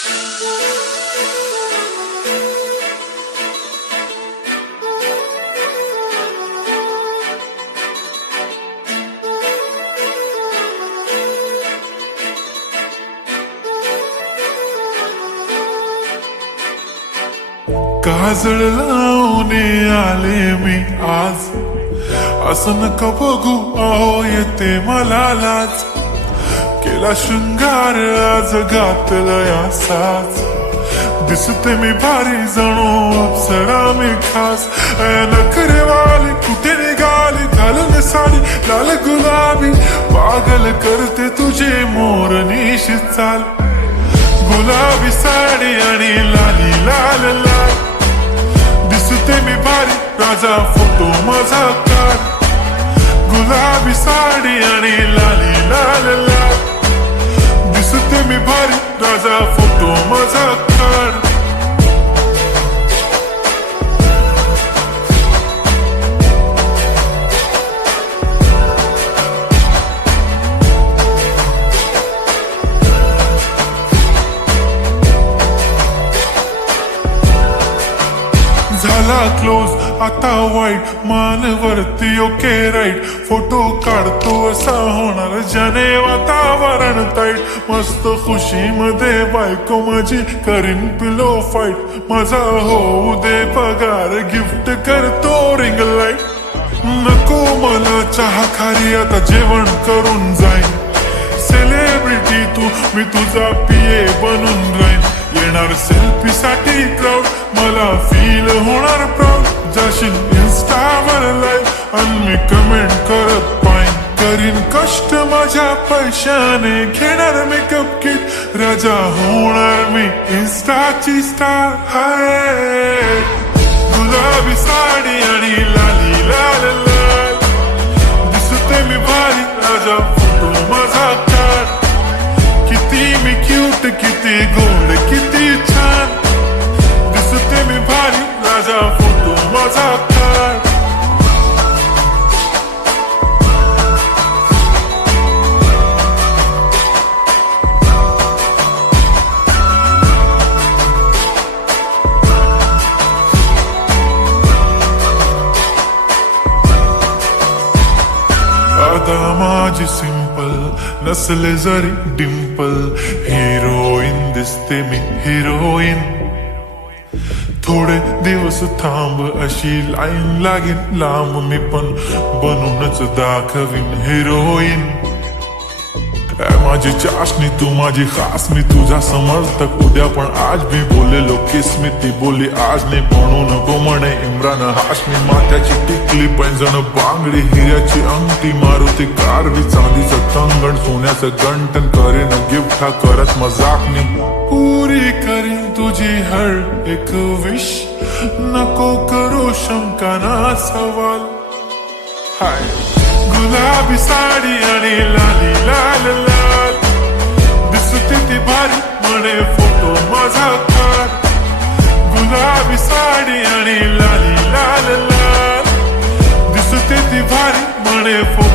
काजळ लावून आले मी आज, असं नका बघू अहो येते मला लाज. केला शृंगार आज घातलाय असाच, दिसते मी भारी जणू अप्सरा मी खास. नखरेवाली कुठे निघाली घालून साडी लाल गुलाबी, पागल करते तुझे मोरनीशी चाल. गुलाबी साडी आणि लाली लाल लाल, दिसते मी भारी राजा फोटो माझा काढ. गुलाबी साडी आणि लाली लाल लाल, दिसते मी भारी राजा फोटो माझा काढ. झाला क्लोज आता वाईट, मानवरती ओके राईट. फोटो काढतो असा होणार ज्याने वातावरण ताईट. मस्त खुशी मध्ये बायको माझी करीन पिलो फाईट. माझा होऊ दे पगार गिफ्ट करतो रिंग लाईट. नको मला चहा खारी आता जेवण करून जाईन. सेलिब्रिटी तू मी तुझा पिये बनून राहीन. येणार सेल्फी साठी क्राऊड मला फील होणार प्राऊड. जाशील इन्स्टावर लाईव्ह आणि मी कमेंट करत पाईन. करीन कष्ट माझ्या पैशाने घेणार मेकअप किट. राजा होणार मी इन्स्टाची स्टार. हाय गुलाबी साडी आणि लाली लाल लाल, दिसते मी भारी राजा फोटो माझा काढ. किती मी क्यूट किती गोड किती छान, दिसते मी भारी राजा फोटो माझा काढ. आता माझी सिंपल नसले जरी डिंपल, हिरोईन दिसते मी हिरोईन. थोडे दिवस थांब अशी लाईन लागेल लांब, मी पण बनूनच दाखवीन हिरोईन. माझी चाशनी तू माझी खास, मी तुझा समर्थक उद्या पण आज भी बोलेलो किस मी. ती बोली आज नाही म्हणून नको म्हणे इम्रान हाशमी. माथ्याची टिकली पैंजण बांगडी हिऱ्याची अंगठी, मारुती कारवी चांदीचं कंगण सोन्याचं गंटन. करेन गिफ्ट हा करत मजाकनी, पुरी करीन तुझी हर एक विश. नको करू शंका ना सवाल. हाय गुलाबी साडी आणि लाली लाल लाल, दिसते ती भारी म्हणे फोटो माझा काढ. गुलाबी साडी आणि लाली लाल लाल, दिसते ती भारी म्हणे फोटो